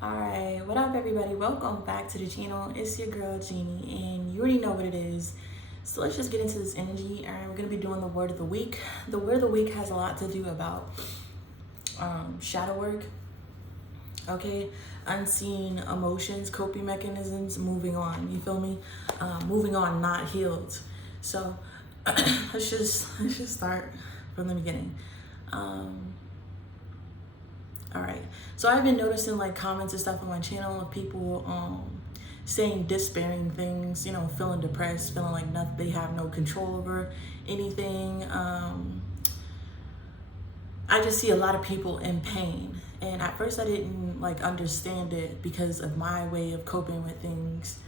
Alright, what up everybody? Welcome back to the channel. It's your girl Jeannie and you already know what it is. So let's just get into this energy. Alright, we're going to be doing the word of the week. The word of the week has a lot to do about shadow work. Okay, unseen emotions, coping mechanisms, moving on. You feel me? Moving on, not healed. So let's just start from the beginning. All right, so I've been noticing like comments and stuff on my channel of people saying despairing things, you know, feeling depressed, feeling like nothing, they have no control over anything. I just see a lot of people in pain, and at first I didn't like understand it because of my way of coping with things.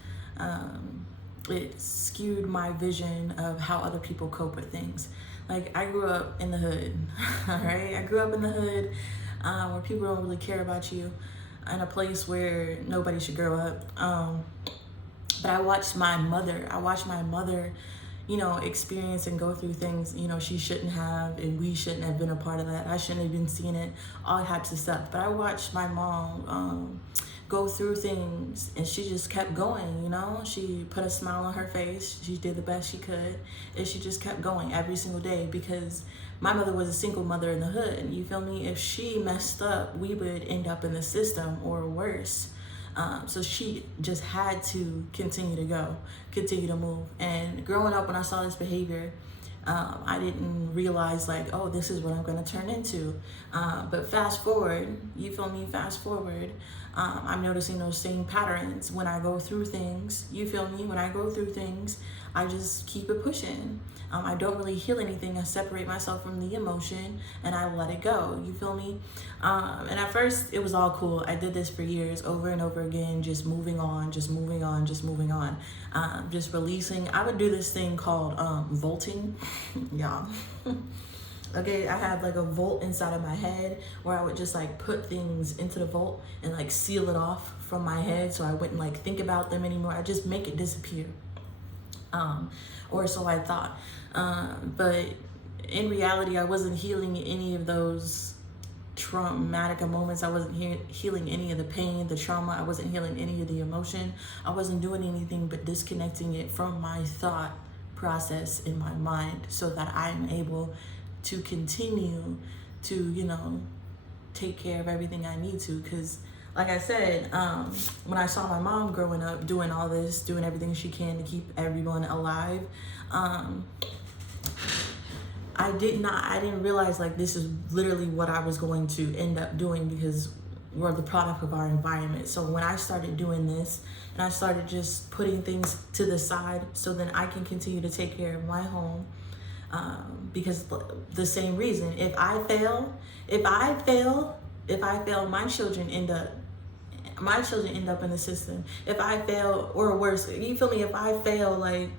It skewed my vision of how other people cope with things. Like I grew up in the hood, all right? I grew up in the hood where people don't really care about you, in a place where nobody should grow up. But I watched my mother, you know, experience and go through things, you know, she shouldn't have, and we shouldn't have been a part of that. I shouldn't have been seeing it, all types of stuff. But I watched my mom go through things, and she just kept going, you know? She put a smile on her face, she did the best she could, and she just kept going every single day because my mother was a single mother in the hood, you feel me? If she messed up, we would end up in the system or worse. So she just had to continue to go, continue to move. And growing up, when I saw this behavior, I didn't realize like, oh, this is what I'm gonna turn into. But fast forward, you feel me? Fast forward, I'm noticing those same patterns when I go through things. You feel me? When I go through things, I just keep it pushing. I don't really heal anything. I separate myself from the emotion and I let it go. You feel me? And at first it was all cool. I did this for years, over and over again, just moving on, just moving on, just moving on, just releasing. I would do this thing called vaulting. Yeah. Okay, I had like a vault inside of my head where I would just like put things into the vault and like seal it off from my head so I wouldn't like think about them anymore. I just make it disappear. Or so I thought. But in reality, I wasn't healing any of those traumatic moments. I wasn't healing any of the pain, the trauma. I wasn't healing any of the emotion. I wasn't doing anything but disconnecting it from my thought process in my mind so that I'm able to continue to, you know, take care of everything I need to. Because like I said, when I saw my mom growing up doing all this, doing everything she can to keep everyone alive, I didn't realize like this is literally what I was going to end up doing because we're the product of our environment. So when I started doing this and I started just putting things to the side so then I can continue to take care of my home, because the same reason, if I fail, my children end up in the system. If I fail, or worse, you feel me? If I fail, like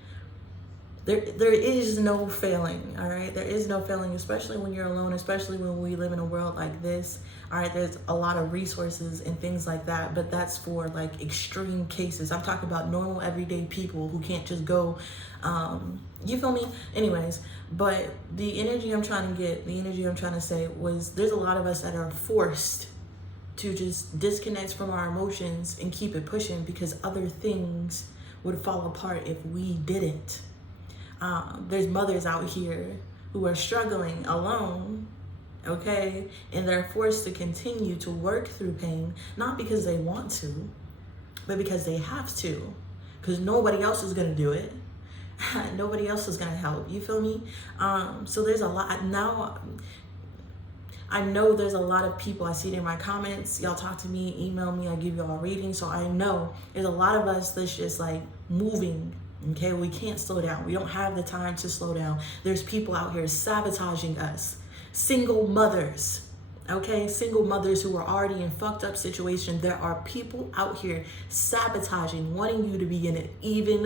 there is no failing. All right, there is no failing, especially when you're alone, especially when we live in a world like this. All right, there's a lot of resources and things like that, but that's for like extreme cases. I'm talking about normal everyday people who can't just go, you feel me? Anyways, but the energy I'm trying to say was there's a lot of us that are forced to just disconnect from our emotions and keep it pushing because other things would fall apart if we didn't. There's mothers out here who are struggling alone, okay? And they're forced to continue to work through pain, not because they want to, but because they have to, because nobody else is gonna do it. Nobody else is gonna help, you feel me? So there's a lot, now I know there's a lot of people, I see it in my comments, y'all talk to me, email me, I give y'all a reading, so I know there's a lot of us that's just like moving, okay? We can't slow down. We don't have the time to slow down. There's people out here sabotaging us. Single mothers, okay? Single mothers who are already in fucked up situations. There are people out here sabotaging, wanting you to be in an even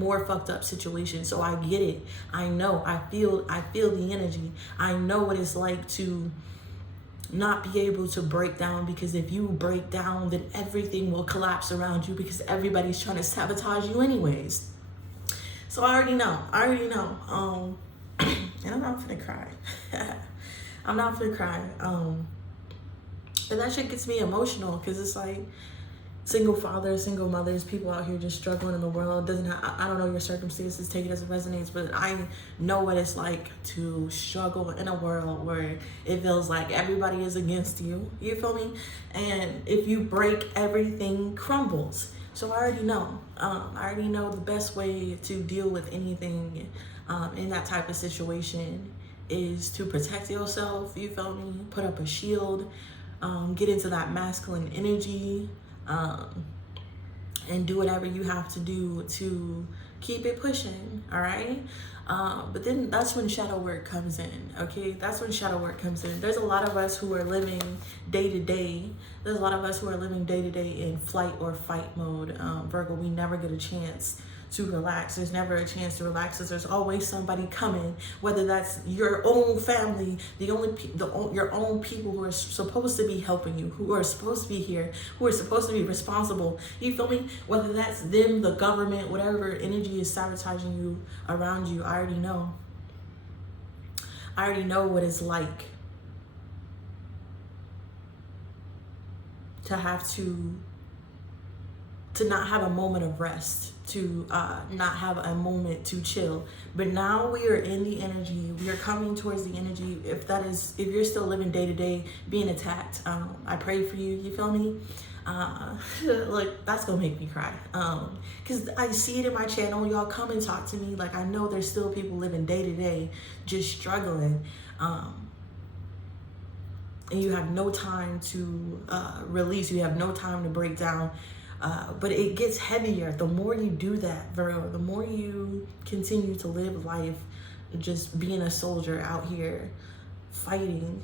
more fucked up situation. So I get it. I know. I feel the energy. I know what it's like to not be able to break down, because if you break down, then everything will collapse around you because everybody's trying to sabotage you anyways. So I already know. And I'm not gonna cry. I'm not gonna cry. And that shit gets me emotional, because it's like, single fathers, single mothers, people out here just struggling in the world. I don't know your circumstances, take it as it resonates, but I know what it's like to struggle in a world where it feels like everybody is against you. You feel me? And if you break, everything crumbles. So I already know. I already know the best way to deal with anything in that type of situation is to protect yourself. You feel me? Put up a shield. Get into that masculine energy. And do whatever you have to do to keep it pushing, all right? But then that's when shadow work comes in, okay? That's when shadow work comes in. There's a lot of us who are living day to day. There's a lot of us who are living day to day in flight or fight mode. Virgo, we never get a chance to relax. There's never a chance to relax, because there's always somebody coming, whether that's your own family, your own people who are supposed to be helping you, who are supposed to be here, who are supposed to be responsible. You feel me? Whether that's them, the government, whatever energy is sabotaging you around you, I already know. I already know what it's like to have to not have a moment of rest, to not have a moment to chill. But now we are in the energy, we are coming towards the energy. If you're still living day to day being attacked, I pray for you. You feel me? Like, that's gonna make me cry, because I see it in my channel. Y'all come and talk to me. Like, I know there's still people living day to day just struggling, and you have no time to release. You have no time to break down. But it gets heavier the more you do that, Virgo. The more you continue to live life just being a soldier out here fighting,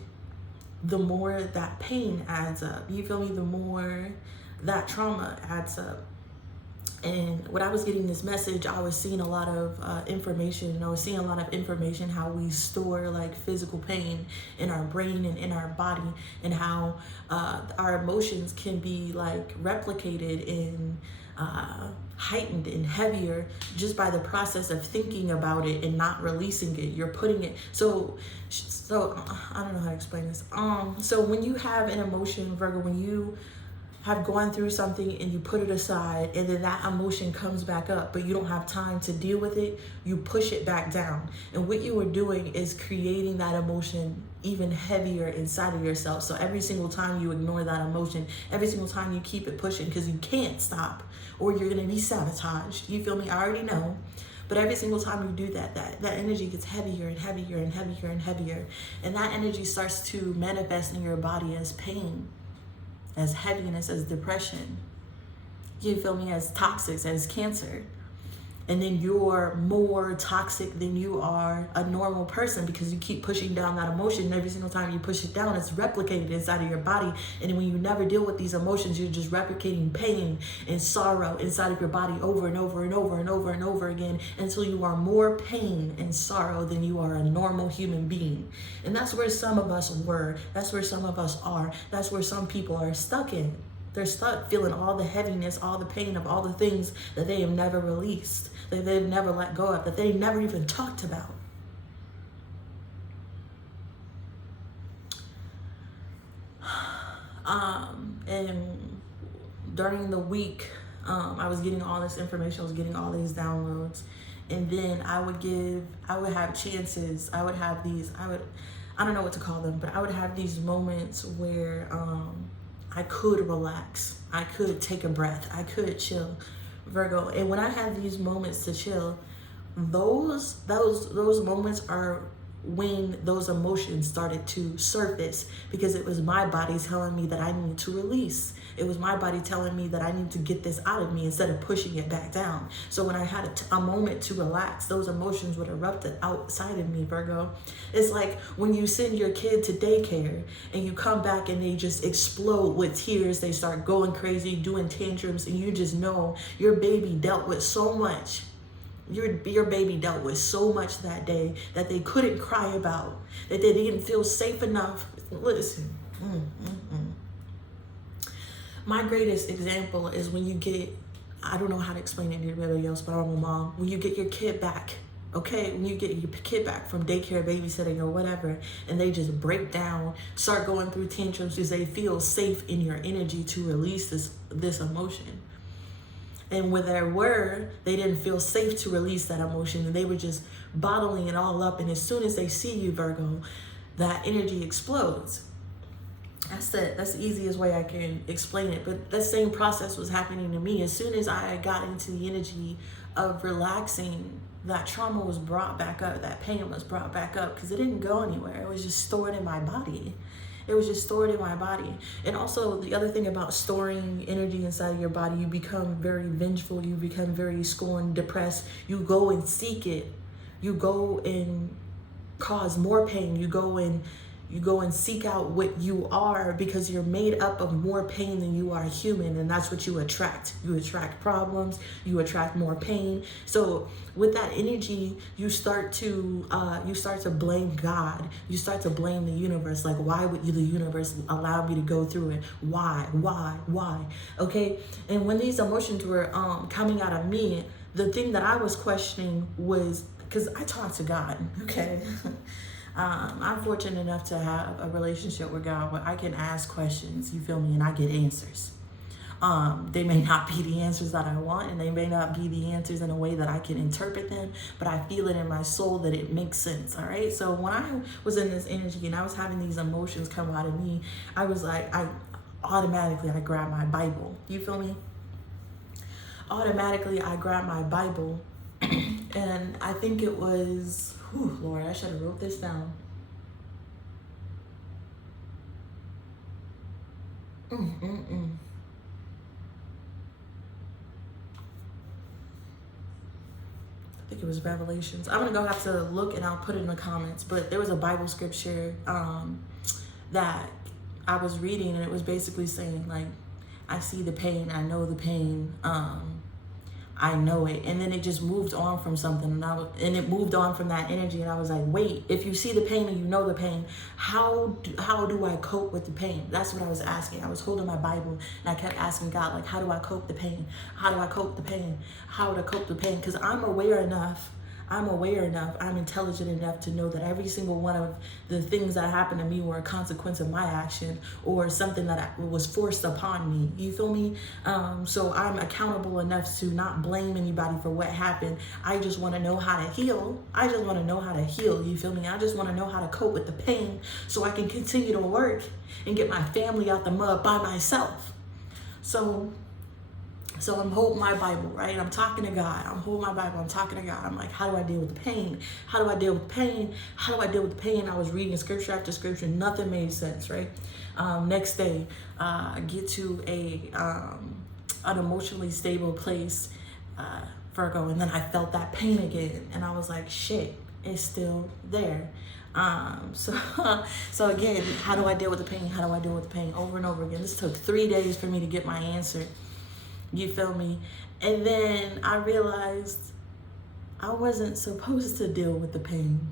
the more that pain adds up. You feel me? The more that trauma adds up. And when I was getting this message, I was seeing a lot of information, and I was seeing a lot of information how we store like physical pain in our brain and in our body, and how our emotions can be like replicated and heightened and heavier just by the process of thinking about it and not releasing it. You're putting it, so I don't know how to explain this. So when you have an emotion, Virgo, when you have gone through something and you put it aside, and then that emotion comes back up, but you don't have time to deal with it, you push it back down. And what you are doing is creating that emotion even heavier inside of yourself. So every single time you ignore that emotion, every single time you keep it pushing, because you can't stop or you're gonna be sabotaged. You feel me? I already know. But every single time you do that, that energy gets heavier and heavier and heavier and heavier. And that energy starts to manifest in your body as pain, as heaviness, as depression. You feel me? As toxic, as cancer. And then you're more toxic than you are a normal person, because you keep pushing down that emotion. And every single time you push it down, it's replicated inside of your body. And when you never deal with these emotions, you're just replicating pain and sorrow inside of your body over and over and over and over and over again, until you are more pain and sorrow than you are a normal human being. And that's where some of us were. That's where some of us are. That's where some people are stuck in. They're stuck feeling all the heaviness, all the pain of all the things that they have never released, that they've never let go of, that they never even talked about. And during the week, I was getting all this information, I was getting all these downloads, and then I would have chances, I don't know what to call them, but I would have these moments where I could relax, I could take a breath, I could chill, Virgo. And when I had these moments to chill, those moments are when those emotions started to surface, because it was my body telling me that I need to release. It was my body telling me that I need to get this out of me instead of pushing it back down. So when I had a moment to relax, those emotions would erupt outside of me, Virgo. It's like when you send your kid to daycare and you come back and they just explode with tears. They start going crazy, doing tantrums, and you just know your baby dealt with so much. Your baby dealt with so much that day that they couldn't cry about, that they didn't feel safe enough. Listen, my greatest example is when you get, I don't know how to explain it to anybody else, but I'm a mom. When you get your kid back, Okay, when you get your kid back from daycare, babysitting, or whatever, and they just break down, start going through tantrums because they feel safe in your energy to release this emotion. And when they didn't feel safe to release that emotion, and they were just bottling it all up. And as soon as they see you, Virgo, that energy explodes. That's the easiest way I can explain it. But that same process was happening to me. As soon as I got into the energy of relaxing, that trauma was brought back up, that pain was brought back up, because it didn't go anywhere. It was just stored in my body. It was just stored in my body. And also the other thing about storing energy inside of your body, you become very vengeful, you become very scorned, depressed. You go and seek it. You go and cause more pain. You go and seek out what you are, because you're made up of more pain than you are human, and that's what you attract. You attract problems, you attract more pain. So with that energy, you start to blame God. You start to blame the universe. Like, why would the universe allow me to go through it? Why? Okay. And when these emotions were coming out of me, the thing that I was questioning was, because I talk to God, okay. I'm fortunate enough to have a relationship with God where I can ask questions, you feel me, and I get answers. They may not be the answers that I want, and they may not be the answers in a way that I can interpret them, but I feel it in my soul that it makes sense, all right? So when I was in this energy and I was having these emotions come out of me, I was like, I grabbed my Bible, you feel me? Automatically, I grabbed my Bible, and I think it was, Lord, I should have wrote this down. I think it was Revelations. I'm gonna have to look, and I'll put it in the comments, but there was a Bible scripture that I was reading, and it was basically saying, like, I see the pain, I know the pain, I know it. And then it just moved on from something, and it moved on from that energy, and I was like, wait, if you see the pain and you know the pain, how do I cope with the pain? That's what I was asking. I was holding my Bible, and I kept asking God, like, how do I cope the pain? How do I cope the pain? How do I cope the pain? Because I'm aware enough, I'm intelligent enough to know that every single one of the things that happened to me were a consequence of my action, or something that was forced upon me. You feel me? So I'm accountable enough to not blame anybody for what happened. I just want to know how to heal. You feel me? I just want to know how to cope with the pain so I can continue to work and get my family out the mud by myself. So I'm holding my Bible, right? I'm talking to God. I'm holding my Bible. I'm talking to God. I'm like, how do I deal with the pain? How do I deal with the pain? How do I deal with the pain? I was reading scripture after scripture. Nothing made sense, right? Next day, I get to an emotionally stable place, Virgo, and then I felt that pain again. And I was like, shit, it's still there. So again, how do I deal with the pain? How do I deal with the pain? Over and over again. This took 3 days for me to get my answer. You feel me? And then I realized I wasn't supposed to deal with the pain.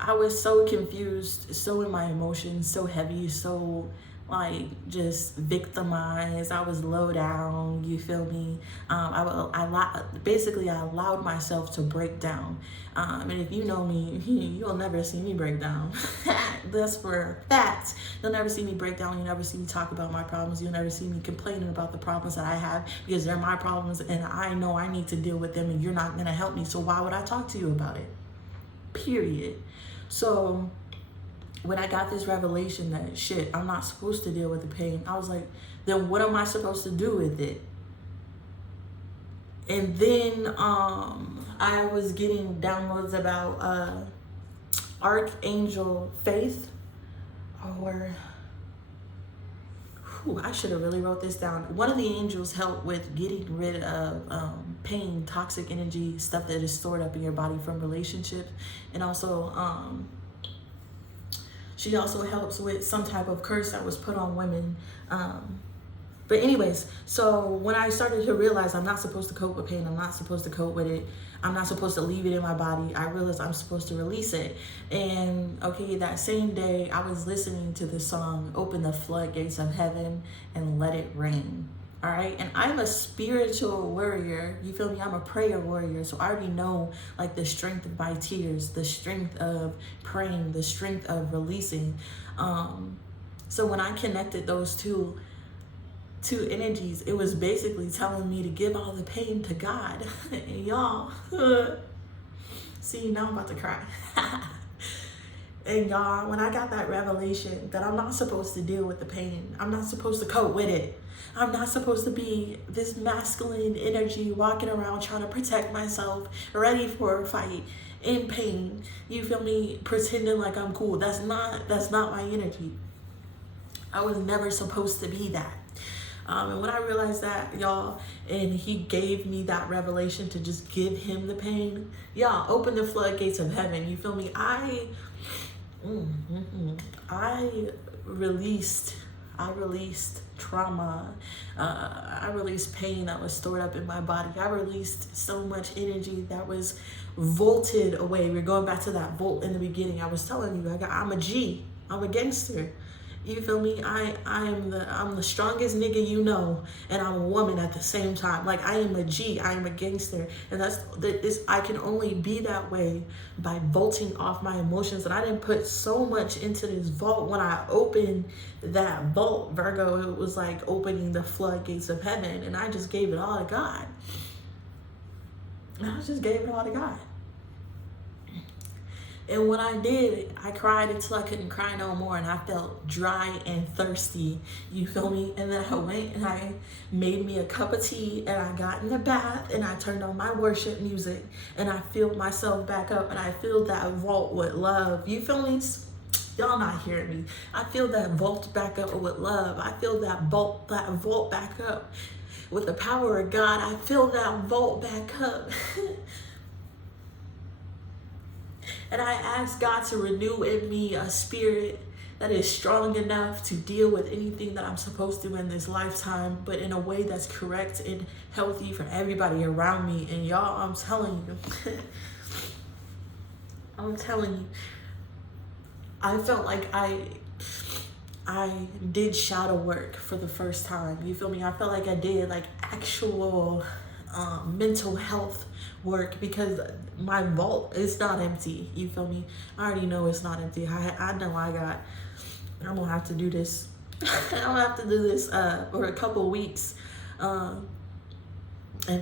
I was so confused, so in my emotions, so heavy, so like just victimized. I was low down, you feel me? Basically I allowed myself to break down. And if you know me, you'll never see me break down. That's for facts. You'll never see me break down. You'll never see me talk about my problems. You'll never see me complaining about the problems that I have, because they're my problems and I know I need to deal with them, and you're not gonna help me. So why would I talk to you about it? Period. So when I got this revelation that shit, I'm not supposed to deal with the pain, I was like, then what am I supposed to do with it? And then I was getting downloads about Archangel Faith, or I should have really wrote this down. One of the angels help with getting rid of pain, toxic energy, stuff that is stored up in your body from relationships. And also, she also helps with some type of curse that was put on women. But anyways, so when I started to realize I'm not supposed to cope with pain, I'm not supposed to cope with it, I'm not supposed to leave it in my body, I realized I'm supposed to release it. And okay, that same day I was listening to the song, Open the Floodgates of Heaven and Let It Rain. all right? And I'm a spiritual warrior, you feel me? I'm a prayer warrior, so I already know like the strength of my tears, the strength of praying, the strength of releasing. So when I connected those two energies, it was basically telling me to give all the pain to God. And y'all, see, now I'm about to cry. And y'all, when I got that revelation that I'm not supposed to deal with the pain, I'm not supposed to cope with it, I'm not supposed to be this masculine energy walking around trying to protect myself, ready for a fight, in pain, you feel me, pretending like I'm cool. That's not my energy. I was never supposed to be that. And when I realized that, y'all, and he gave me that revelation to just give him the pain, y'all, open the floodgates of heaven, you feel me? I released trauma. I released pain that was stored up in my body. I released so much energy that was volted away. We're going back to that volt in the beginning. I was telling you, I'm a G. I'm a gangster. You feel me? I'm the strongest nigga you know, and I'm a woman at the same time. Like, I am a G, I am a gangster, and I can only be that way by vaulting off my emotions. And I didn't put so much into this vault. When I opened that vault, Virgo, it was like opening the floodgates of heaven, and I just gave it all to God. And when I did, I cried until I couldn't cry no more, and I felt dry and thirsty, you feel me? And then I went and I made me a cup of tea, and I got in the bath, and I turned on my worship music, and I filled myself back up, and I filled that vault with love, you feel me? Y'all not hearing me. I feel that vault back up with love. I feel that vault back up with the power of God. I feel that vault back up. And I ask God to renew in me a spirit that is strong enough to deal with anything that I'm supposed to in this lifetime, but in a way that's correct and healthy for everybody around me. And y'all, I'm telling you, I felt like I did shadow work for the first time. You feel me? I felt like I did like actual mental health work, because my vault is not empty, you feel me? I already know it's not empty. I know I'm gonna have to do this. I'm gonna have to do this for a couple weeks and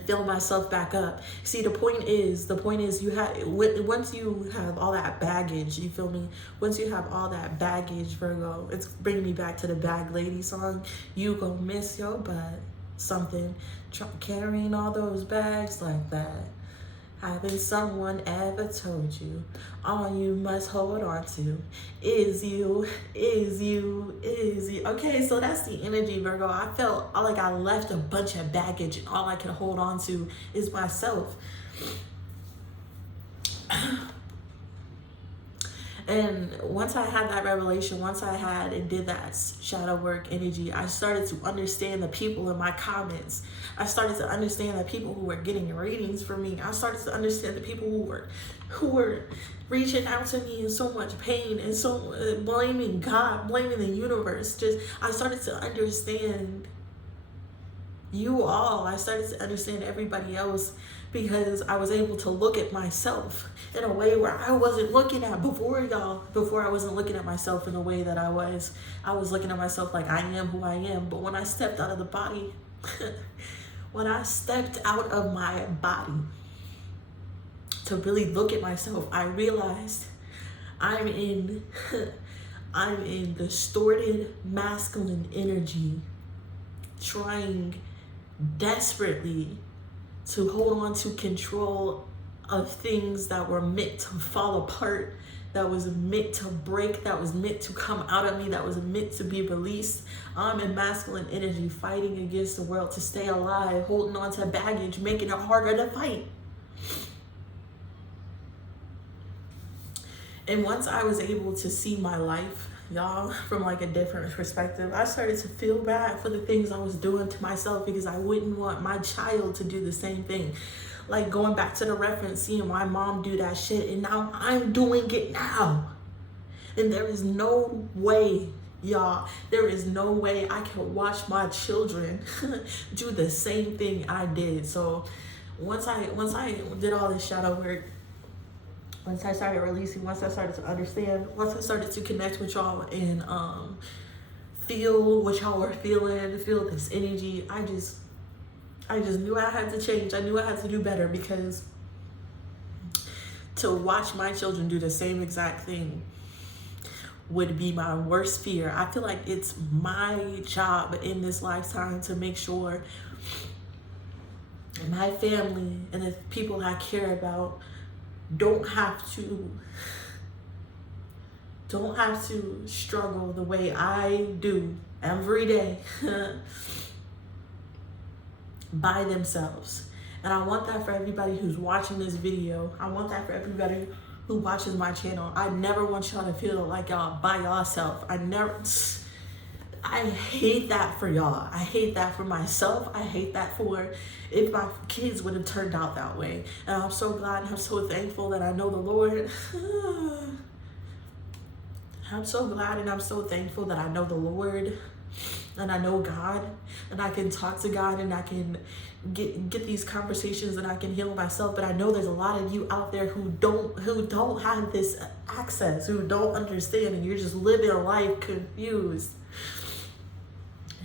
fill myself back up. See, the point is once you have all that baggage, you feel me? Once you have all that baggage, Virgo, it's bringing me back to the Bag Lady song. You gon' miss your butt something, carrying all those bags like that. Haven't someone ever told you all you must hold on to is you? Okay, so that's the energy, Virgo. I felt like I left a bunch of baggage, and all I can hold on to is myself. And once I had that revelation, once I had and did that shadow work energy, I started to understand the people in my comments. I started to understand the people who were getting readings for me. I started to understand the people who were reaching out to me in so much pain and so blaming God, blaming the universe. I started to understand you all. I started to understand everybody else, because I was able to look at myself in a way where I wasn't looking at before, y'all. Before, I wasn't looking at myself in the way that I was looking at myself like I am who I am. But when I stepped out of the body, when I stepped out of my body to really look at myself, I realized I'm in distorted masculine energy, trying desperately to hold on to control of things that were meant to fall apart, that was meant to break, that was meant to come out of me, that was meant to be released. I'm in masculine energy, fighting against the world to stay alive, holding on to baggage, making it harder to fight. And once I was able to see my life, y'all, from like a different perspective, I started to feel bad for the things I was doing to myself, because I wouldn't want my child to do the same thing. Like, going back to the reference, seeing my mom do that shit, and now I'm doing it now. And there is no way Y'all, there is no way I can watch my children do the same thing I did. So once I did all this shadow work, once I started releasing, once I started to understand, once I started to connect with y'all and feel what y'all were feeling, feel this energy, I just knew I had to change. I knew I had to do better, because to watch my children do the same exact thing would be my worst fear. I feel like it's my job in this lifetime to make sure my family and the people I care about don't have to struggle the way I do every day by themselves. And I want that for everybody who's watching this video. I want that for everybody who watches my channel. I never want y'all to feel like y'all by yourself. I hate that for y'all. I hate that for myself. I hate that for if my kids would have turned out that way. And I'm so glad and I'm so thankful that I know the Lord. I'm so glad and I'm so thankful that I know the Lord and I know God, and I can talk to God, and I can get these conversations, and I can heal myself. But I know there's a lot of you out there who don't have this access, who don't understand, and you're just living life confused.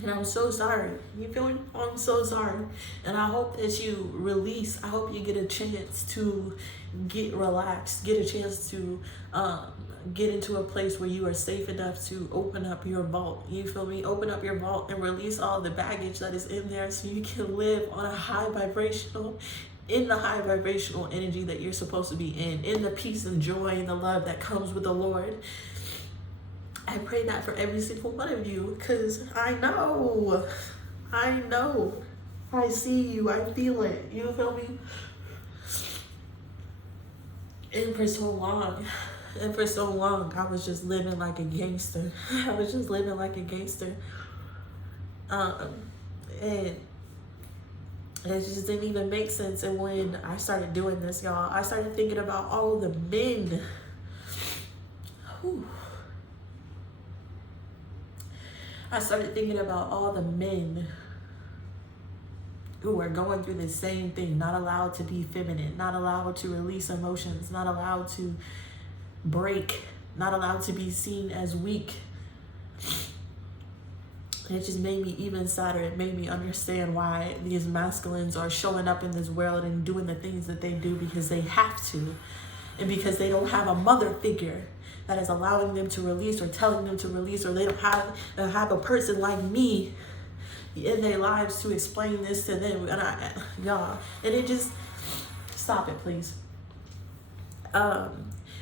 And I'm so sorry. You feel me? I'm so sorry. And I hope that you release. I hope you get a chance to get relaxed, get a chance to get into a place where you are safe enough to open up your vault. You feel me? Open up your vault and release all the baggage that is in there, so you can live on a high vibrational, in the high vibrational energy that you're supposed to be in the peace and joy and the love that comes with the Lord. I pray that for every single one of you, because I know, I see you, I feel it, you feel me? And for so long, I was just living like a gangster. I was just living like a gangster. And it just didn't even make sense. And when I started doing this, y'all, I started thinking about all the men. I started thinking about all the men who are going through the same thing, not allowed to be feminine, not allowed to release emotions, not allowed to break, not allowed to be seen as weak. It just made me even sadder. It made me understand why these masculines are showing up in this world and doing the things that they do, because they have to, and because they don't have a mother figure that is allowing them to release or telling them to release, or they don't have a person like me in their lives to explain this to them. And y'all, and it just, stop it, please.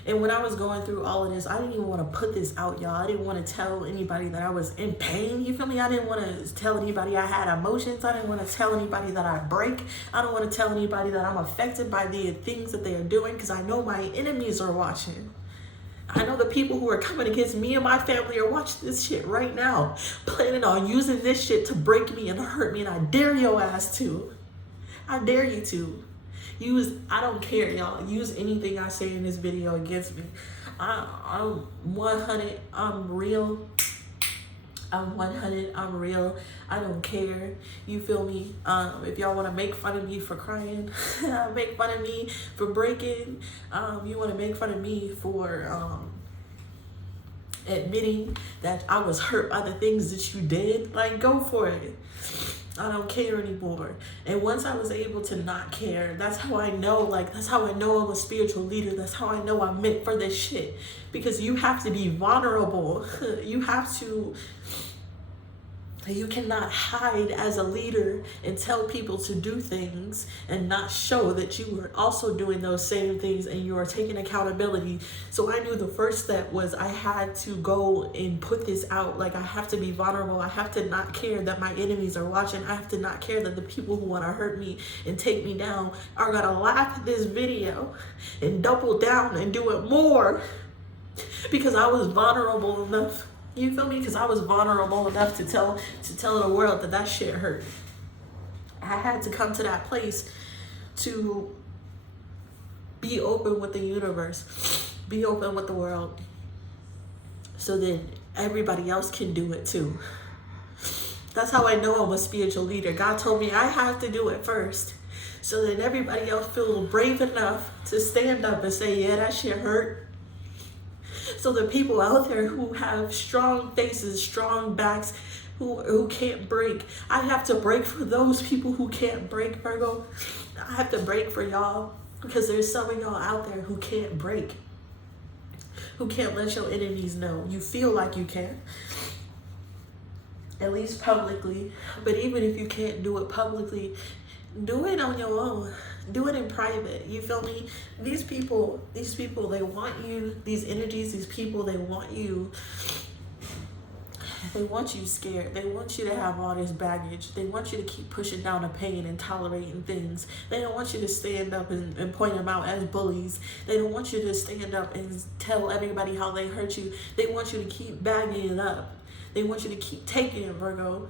And when I was going through all of this, I didn't even want to put this out, y'all. I didn't want to tell anybody that I was in pain. You feel me? I didn't want to tell anybody I had emotions. I didn't want to tell anybody that I break. I don't want to tell anybody that I'm affected by the things that they are doing, because I know my enemies are watching. I know the people who are coming against me and my family are watching this shit right now, planning on using this shit to break me and hurt me, and I dare your ass to. I dare you to. I don't care, y'all. Use anything I say in this video against me. I'm 100, I'm real. I'm 100, I'm real. I don't care. You feel me? If y'all want to make fun of me for crying, make fun of me for breaking, you want to make fun of me for admitting that I was hurt by the things that you did, like, go for it. I don't care anymore. And once I was able to not care, that's how I know, that's how I know I'm a spiritual leader. That's how I know I'm meant for this shit. Because you have to be vulnerable. You cannot hide as a leader and tell people to do things and not show that you were also doing those same things and you are taking accountability. So I knew the first step was I had to go and put this out. I have to be vulnerable. I have to not care that my enemies are watching. I have to not care that the people who want to hurt me and take me down are going to laugh at this video and double down and do it more, because I was vulnerable enough. You feel me? Because I was vulnerable enough to tell the world that shit hurt. I had to come to that place to be open with the universe, be open with the world, so that everybody else can do it too. That's how I know I'm a spiritual leader. God told me I have to do it first, so that everybody else feels brave enough to stand up and say, yeah, that shit hurt. So the people out there who have strong faces, strong backs, who can't break, I have to break for those people who can't break, Virgo. I have to break for y'all, because there's some of y'all out there who can't break, who can't let your enemies know. You feel like you can, at least publicly. But even if you can't do it publicly, do it on your own. Do it in private. You feel me? These people, they want you, these energies, these people, they want you scared. They want you to have all this baggage. They want you to keep pushing down the pain and tolerating things. They don't want you to stand up and point them out as bullies. They don't want you to stand up and tell everybody how they hurt you. They want you to keep bagging it up. They want you to keep taking it, Virgo.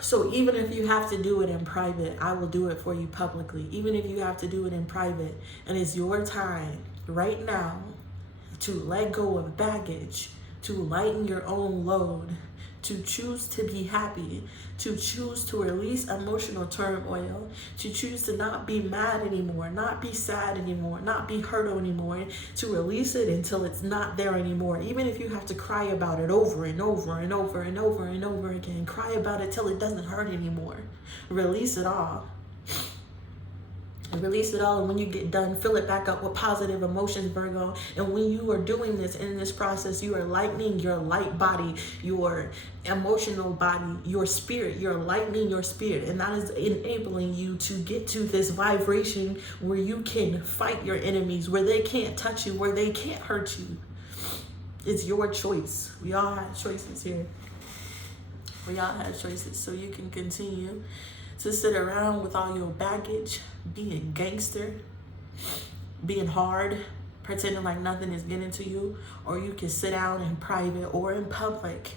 So even if you have to do it in private, I will do it for you publicly. Even if you have to do it in private, and it's your time right now to let go of baggage, to lighten your own load, to choose to be happy, to choose to release emotional turmoil, to choose to not be mad anymore, not be sad anymore, not be hurt anymore, to release it until it's not there anymore. Even if you have to cry about it over and over and over and over and over again, cry about it till it doesn't hurt anymore. Release it all. Release it all, and when you get done, fill it back up with positive emotions, Virgo. And when you are doing this, in this process, you are lightening your light body, your emotional body, your spirit. You're lightening your spirit, and that is enabling you to get to this vibration where you can fight your enemies, where they can't touch you, where they can't hurt you. It's your choice. We all have choices here. We all have choices, so you can continue to sit around with all your baggage, being gangster, being hard, pretending like nothing is getting to you, or you can sit down in private or in public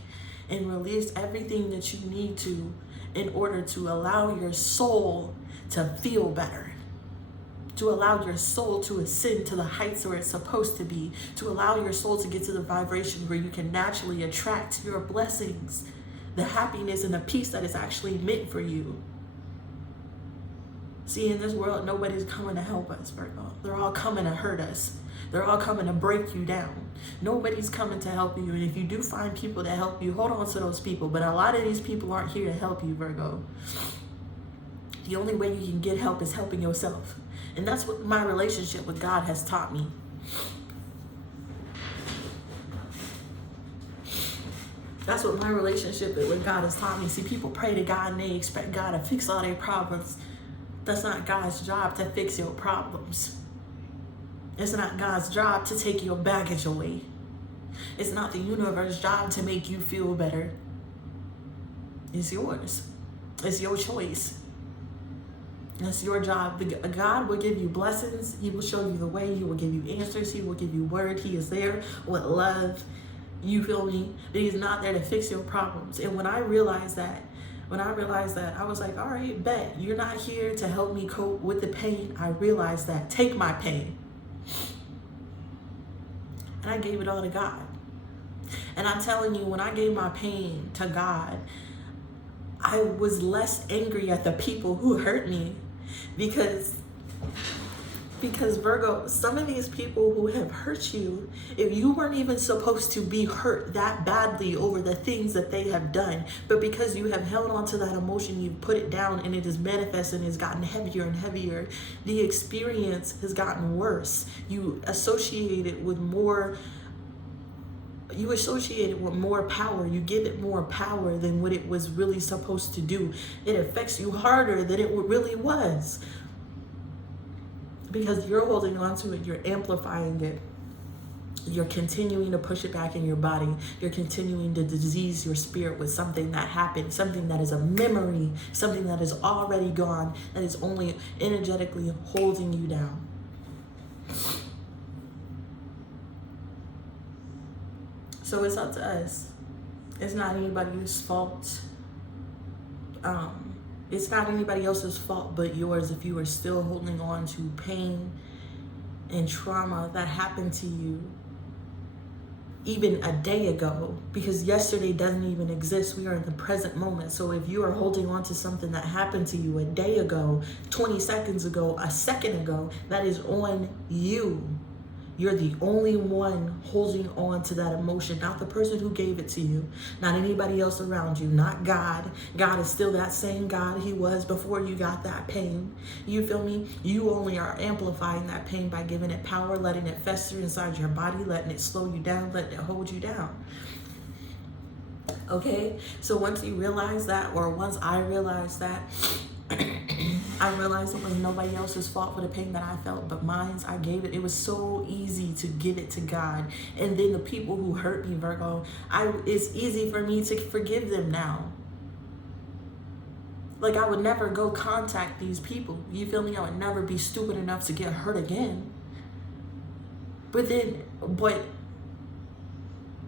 and release everything that you need to in order to allow your soul to feel better, to allow your soul to ascend to the heights where it's supposed to be, to allow your soul to get to the vibration where you can naturally attract your blessings, the happiness and the peace that is actually meant for you. See, in this world, nobody's coming to help us, Virgo. They're all coming to hurt us. They're all coming to break you down. Nobody's coming to help you. And if you do find people to help you, hold on to those people. But a lot of these people aren't here to help you, Virgo. The only way you can get help is helping yourself. And that's what my relationship with God has taught me. That's what my relationship with God has taught me. See, people pray to God and they expect God to fix all their problems. That's not God's job to fix your problems. It's not God's job to take your baggage away. It's not the universe's job to make you feel better. It's yours. It's your choice. That's your job. God will give you blessings. He will show you the way. He will give you answers. He will give you word. He is there with love. You feel me? But he's not there to fix your problems. And when I realized that, I was like, all right, bet. You're not here to help me cope with the pain. I realized that. Take my pain. And I gave it all to God. And I'm telling you, when I gave my pain to God, I was less angry at the people who hurt me. Because Virgo, some of these people who have hurt you, if you weren't even supposed to be hurt that badly over the things that they have done, but because you have held on to that emotion, you've put it down and it is manifested and it's gotten heavier and heavier, the experience has gotten worse. You associate it with more power. You give it more power than what it was really supposed to do. It affects you harder than it really was. Because you're holding on to it, you're amplifying it. You're continuing to push it back in your body. You're continuing to disease your spirit with something that happened, something that is a memory, something that is already gone, that is only energetically holding you down. So it's up to us. It's not anybody's fault. It's not anybody else's fault but yours if you are still holding on to pain and trauma that happened to you even a day ago, because yesterday doesn't even exist. We are in the present moment. So if you are holding on to something that happened to you a day ago, 20 seconds ago, a second ago, that is on you. You're the only one holding on to that emotion, not the person who gave it to you, not anybody else around you, not God. God is still that same God he was before you got that pain. You feel me? You only are amplifying that pain by giving it power, letting it fester inside your body, letting it slow you down, letting it hold you down. Okay? So once you realize that, or once I realized that, I realized it was nobody else's fault for the pain that I felt, but mine's. I gave it. It was so easy to give it to God. And then the people who hurt me, Virgo, it's easy for me to forgive them now. Like, I would never go contact these people. You feel me? I would never be stupid enough to get hurt again. But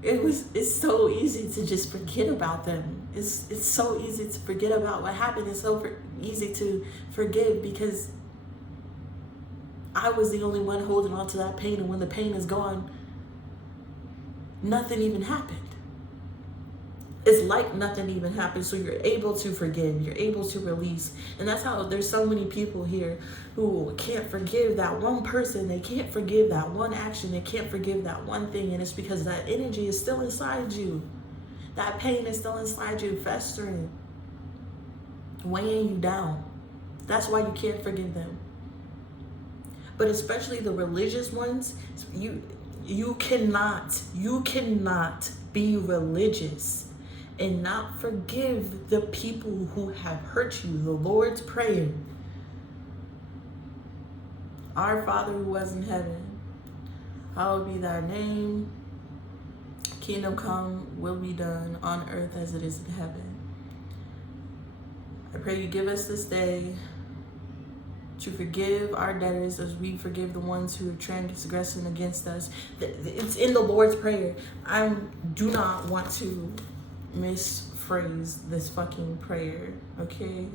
it's so easy to just forget about them. It's so easy to forget about what happened. It's so easy to forgive, because I was the only one holding on to that pain, and when the pain is gone, nothing even happened. It's like nothing even happened. So you're able to forgive, you're able to release. And that's how there's so many people here who can't forgive that one person. They can't forgive that one action. They can't forgive that one thing. And it's because that energy is still inside you. That pain is still inside you, festering, weighing you down. That's why you can't forgive them. But especially the religious ones, you cannot be religious and not forgive the people who have hurt you. The Lord's Prayer. Our Father who was in heaven, hallowed be thy name. Kingdom come, will be done on earth as it is in heaven. I pray you give us this day to forgive our debtors as we forgive the ones who are transgressing against us. It's in the Lord's Prayer. I do not want to misphrase this fucking prayer, okay?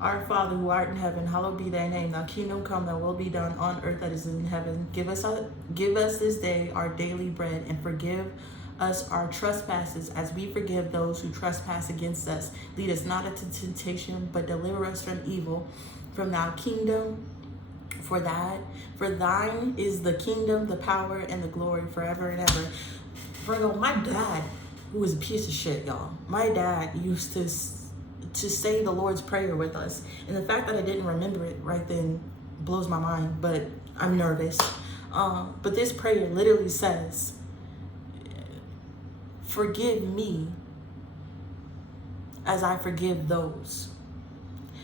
Our Father who art in heaven, hallowed be thy name. Thy kingdom come, thy will be done on earth that is in heaven. Give us this day our daily bread, and forgive us our trespasses as we forgive those who trespass against us. Lead us not into temptation, but deliver us from evil. From thy kingdom, for thine is the kingdom, the power, and the glory forever and ever. Virgo, my dad, who was a piece of shit, y'all. My dad used to say the Lord's Prayer with us. And the fact that I didn't remember it right then blows my mind, but I'm nervous. But this prayer literally says, forgive me as I forgive those.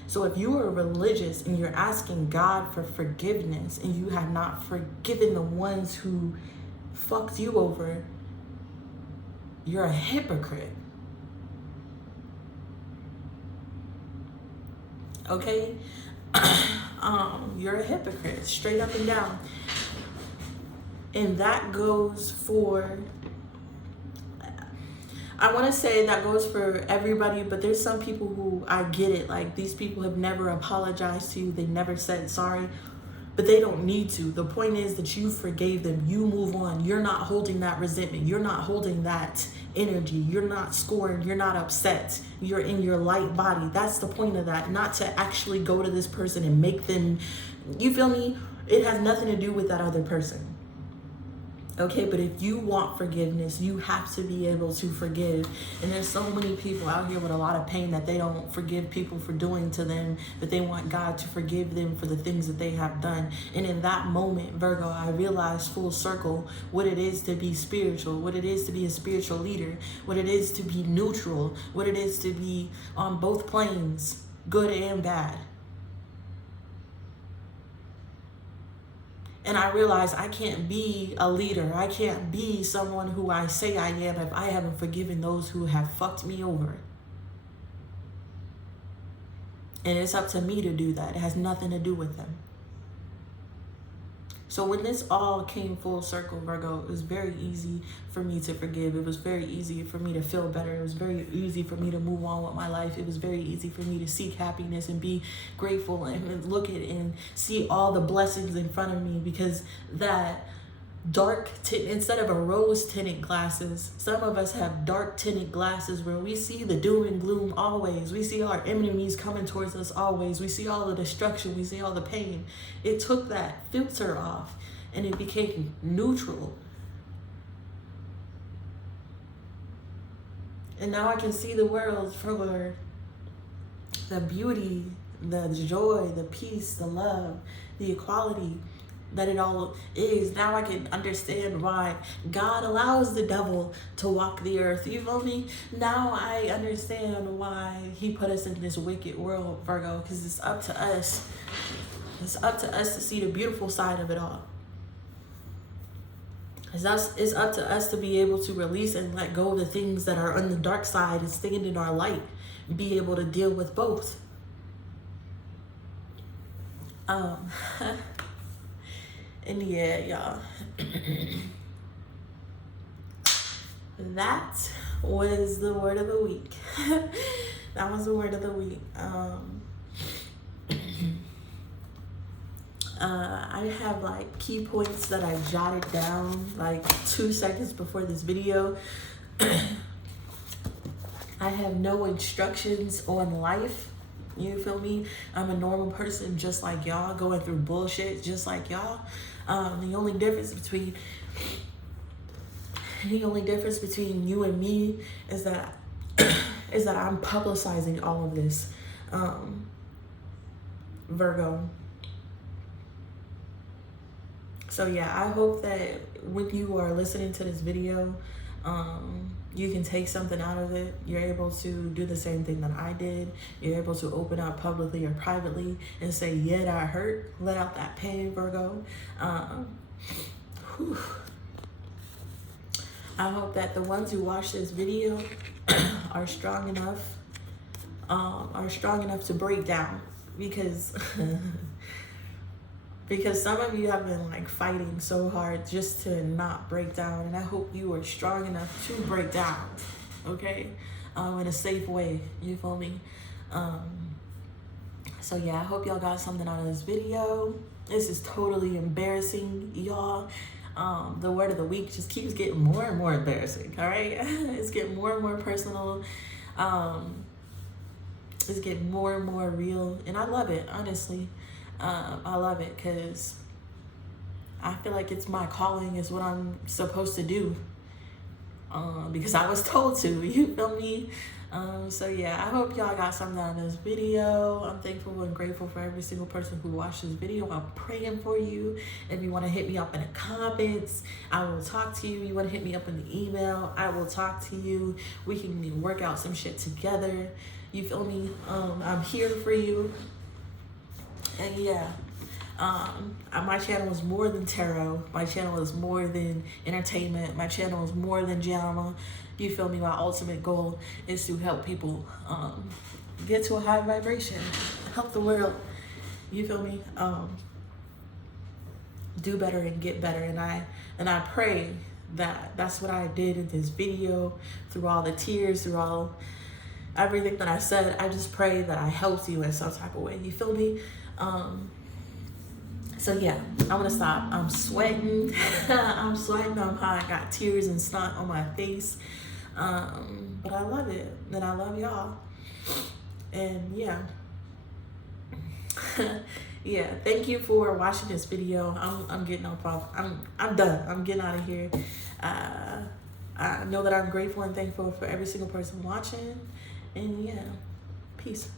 So if you are religious and you're asking God for forgiveness and you have not forgiven the ones who fucked you over, you're a hypocrite. Okay? You're a hypocrite, straight up and down. And that goes for, I want to say that goes for everybody, but there's some people who, I get it, like these people have never apologized to you, they never said sorry, but they don't need to. The point is that you forgave them, you move on, you're not holding that resentment, you're not holding that energy, you're not scorned, you're not upset, you're in your light body. That's the point of that, not to actually go to this person and make them, you feel me? It has nothing to do with that other person. Okay, but if you want forgiveness, you have to be able to forgive. And there's so many people out here with a lot of pain that they don't forgive people for doing to them, but they want God to forgive them for the things that they have done. And in that moment, Virgo, I realized full circle what it is to be spiritual, what it is to be a spiritual leader, what it is to be neutral, what it is to be on both planes, good and bad. And I realized I can't be a leader. I can't be someone who I say I am if I haven't forgiven those who have fucked me over. And it's up to me to do that. It has nothing to do with them. So when this all came full circle, Virgo, it was very easy for me to forgive. It was very easy for me to feel better. It was very easy for me to move on with my life. It was very easy for me to seek happiness and be grateful and look at and see all the blessings in front of me, because that dark instead of a rose tinted glasses, some of us have dark tinted glasses where we see the doom and gloom always. We see our enemies coming towards us always. We see all the destruction. We see all the pain. It took that filter off and it became neutral. And now I can see the world for the beauty, the joy, the peace, the love, the equality that it all is. Now I can understand why God allows the devil to walk the earth. You feel me? Now I understand why he put us in this wicked world, Virgo, because it's up to us. It's up to us to see the beautiful side of it all. It's up to us to be able to release and let go of the things that are on the dark side and stand in our light and be able to deal with both. And yeah, y'all, that was the word of the week. That was the word of the week. I have like key points that I jotted down like 2 seconds before this video. I have no instructions on life. You feel me? I'm a normal person just like y'all, going through bullshit just like y'all. The only difference between you and me is that I'm publicizing all of this, Virgo. So yeah, I hope that when you are listening to this video, you can take something out of it. You're able to do the same thing that I did. You're able to open up publicly or privately and say, yeah, that hurt. Let out that pain, Virgo. I hope that the ones who watch this video are strong enough to break down, because because some of you have been like fighting so hard just to not break down, and I hope you are strong enough to break down, okay, in a safe way. You feel me? So yeah, I hope y'all got something out of this video. This is totally embarrassing, y'all. The word of the week just keeps getting more and more embarrassing, all right? It's getting more and more personal. It's getting more and more real, and I love it, honestly. I love it because I feel like it's my calling, is what I'm supposed to do, because I was told to, you feel me? So yeah, I hope y'all got something out of this video. I'm thankful and grateful for every single person who watched this video. I'm praying for you. If you want to hit me up in the comments, I will talk to you. You want to hit me up in the email, I will talk to you. We can work out some shit together. You feel me? I'm here for you. And yeah, my channel is more than tarot. My channel is more than entertainment. My channel is more than drama. You feel me? My ultimate goal is to help people get to a high vibration, help the world. You feel me? Do better and get better. And I pray that that's what I did in this video, through all the tears, through all everything that I said. I just pray that I helped you in some type of way. You feel me? So yeah, I'm gonna stop. I'm sweating. I'm hot. I got tears and snot on my face. But I love it, and I love y'all. And yeah. Yeah, thank you for watching this video. I'm getting off. I'm done. I'm getting out of here. I know that I'm grateful and thankful for every single person watching. And yeah, peace.